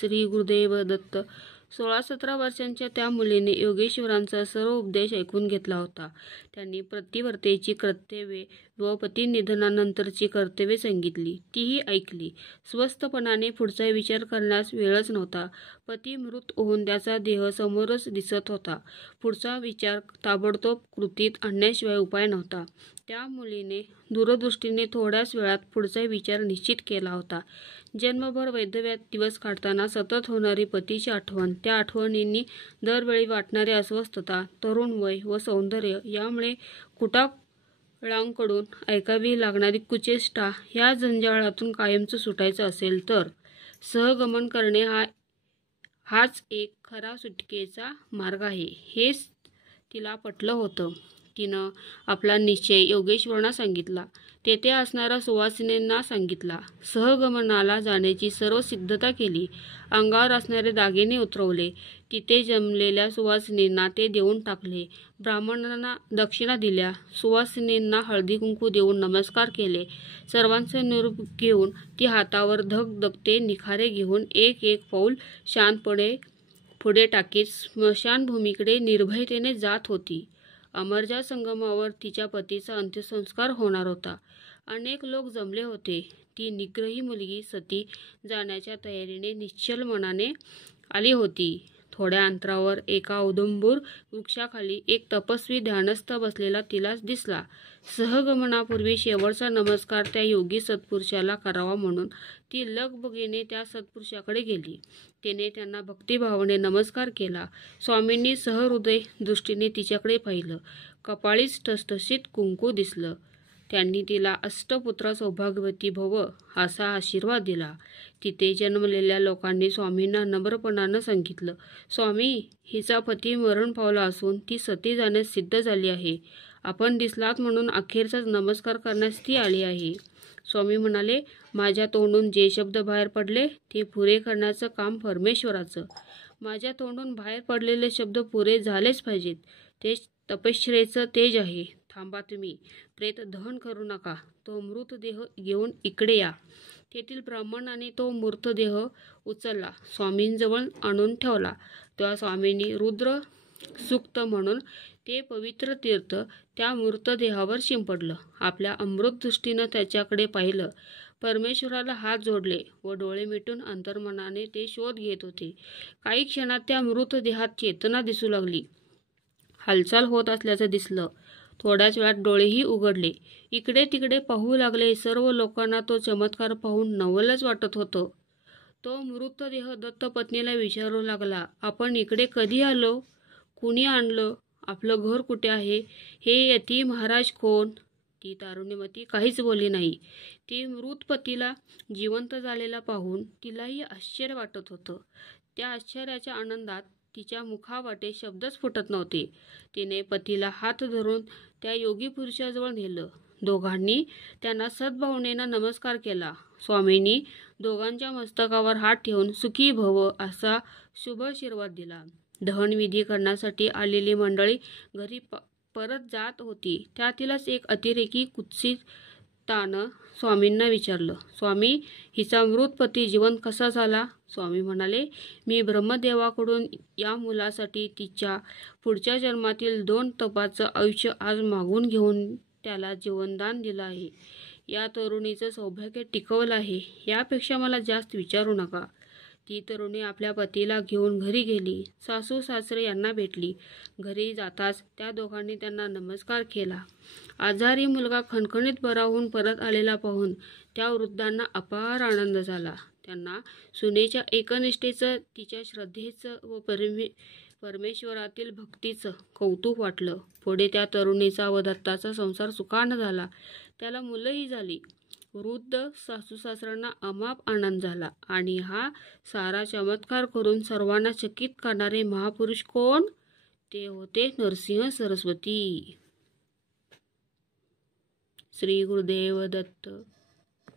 श्री गुरुदेव दत्त. 16-17 वर्षांच्या त्या मुलीने योगेश्वरांचा सर्व उपदेश ऐकून घेतला होता. त्यांनी पतिव्रतेची कर्तव्ये व पतिनिधनानंतरची कर्तव्ये सांगितली, तीही ऐकली. स्वस्थपणाने पुढचा विचार करण्यास वेळच नव्हता. पती मृत होऊन त्याचा देह समोरच दिसत होता. पुढचा विचार ताबडतोब कृतीत आणण्याशिवाय उपाय नव्हता. त्या मुलीने दूरदृष्टीने थोड्याच वेळात पुढचा विचार निश्चित केला होता. जन्मभर वैधव्यात दिवस काढताना सतत होणारी पतीची आठवण, त्या आठवणींनी दरवेळी वाटणारी अस्वस्थता, तरुण वय व सौंदर्य, यामुळे कुटाळांकडून ऐकावी लागणारी कुचेष्टा, या जंजाळातून कायमचं सुटायचं असेल तर सहगमन करणे हाच एक खरा सुटकेचा मार्ग आहे, हेच तिला पटलं होतं. तिनं आपला निश्चय योगेश्वरांना सांगितला. तेथे असणाऱ्या सुवासिनींना सांगितला. सहगमनाला जाण्याची सर्व सिद्धता केली. अंगावर असणारे दागिने उतरवले. तिथे जमलेल्या सुवासिनींना ते देऊन टाकले. ब्राह्मणांना दक्षिणा दिल्या. सुवासिनींना हळदी कुंकू देऊन नमस्कार केले. सर्वांचे निरोप घेऊन ती हातावर धगधगते निखारे घेऊन एक एक पाऊल शांतपणे पुढे टाकीत स्मशानभूमीकडे निर्भयतेने जात होती. अमरजा संगमावर तिच्या पतीचा अंत्यसंस्कार होणार होता. अनेक लोक जमले होते. ती निग्रही मुलगी सती जाण्याच्या तयारीने निश्चल मनाने आली होती. थोड्या अंतरावर एका औदुंबर वृक्षाखाली एक तपस्वी ध्यानस्थ बसलेला तिला दिसला. सहगमनापूर्वी शेवटचा नमस्कार त्या योगी सत्पुरुषाला करावा म्हणून ती लगबगीने त्या सत्पुरुषाकडे गेली. तिने त्यांना भक्तिभावाने नमस्कार केला. स्वामींनी सहृदय दृष्टीने तिच्याकडे पाहिलं. कपाळीच ठसठशीत कुंकू दिसलं. त्यांनी तिला अष्टपुत्रा सौभाग्यवती भव असा आशीर्वाद दिला. तिथे जन्मलेल्या लोकांनी स्वामींना नम्रपणानं सांगितलं, स्वामी, हिचा पती मरण पावला असून ती सती जाण्यास सिद्ध झाली आहे. आपण दिसलात म्हणून अखेरचाच नमस्कार करण्यास ती आली आहे. स्वामी म्हणाले, माझ्या तोंडून जे शब्द बाहेर पडले ते पुरे करण्याचं काम परमेश्वराचं. माझ्या तोंडून बाहेर पडलेले शब्द पुरे झालेच पाहिजेत. ते तपश्चर्येचं तेज आहे. थांबा तुम्ही, प्रेत दहन करू नका. तो मृतदेह घेऊन इकडे या. तेथील ब्राह्मणाने तो मृतदेह उचलला, स्वामींजवळ आणून ठेवला. तेव्हा स्वामींनी रुद्र सूक्त म्हणून ते पवित्र तीर्थ त्या मृतदेहावर शिंपडलं. आपल्या अमृत दृष्टीनं त्याच्याकडे पाहिलं. परमेश्वराला हात जोडले व डोळे मिटून अंतर्मनाने ते शोध घेत होते. काही क्षणात त्या मृतदेहात चेतना दिसू लागली. हालचाल होत असल्याचं दिसलं. थोड्याच वेळात डोळेही उघडले. इकडे तिकडे पाहू लागले. सर्व लोकांना तो चमत्कार पाहून नवलच वाटत होतं. तो मृतदेह दत्तपत्नीला विचारू लागला, आपण इकडे कधी आलो? कुणी आणलं? आपलं घर कुठे आहे? हे यती महाराज कोण? ती तारुण्यमती काहीच बोलली नाही. ती मृत पतीला जिवंत झालेला पाहून तिलाही आश्चर्य वाटत होतं. त्या आश्चर्याच्या आनंदात तिच्या मुखावाटे शब्दच फुटत नव्हते. तिने पतीला हात धरून त्या योगी पुरुषाजवळ नेलं. दोघांनी त्यांना सद्भावनेनं नमस्कार केला. स्वामींनी दोघांच्या मस्तकावर हात ठेवून सुखी भव असा शुभ आशीर्वाद दिला. दहनविधी करण्यासाठी आलेली मंडळी घरी परत जात होती. त्यातीलच एक अतिरेकी कुत्सितानं स्वामींना विचारलं, स्वामी, हिचा मृत पती जिवंत कसा झाला? स्वामी म्हणाले, मी ब्रह्मदेवाकडून या मुलासाठी तिच्या पुढच्या जन्मातील 2 तपाचं आयुष्य आज मागून घेऊन त्याला जीवनदान दिलं आहे. या तरुणीचं सौभाग्य टिकवलं आहे. यापेक्षा मला जास्त विचारू नका. ती तरुणी आपल्या पतीला घेऊन घरी गेली. सासू सासरे यांना भेटली. घरी जाताच त्या दोघांनी त्यांना नमस्कार केला. आजारी मुलगा खणखणीत बरा होऊन परत आलेला पाहून त्या वृद्धांना अपार आनंद झाला. त्यांना सुनेच्या एकनिष्ठेचं, तिच्या श्रद्धेचं व परमेश्वरातील भक्तीचं कौतुक वाटलं. पुढे त्या तरुणीचा व दत्ताचा संसार सुखानं झाला. त्याला मुलंही झाली. वृद्ध सासू सासऱ्यांना अमाप आनंद झाला. आणि हा सारा चमत्कार करून सर्वांना चकित करणारे महापुरुष कोण? ते होते नरसिंह सरस्वती. श्री गुरुदेव दत्त.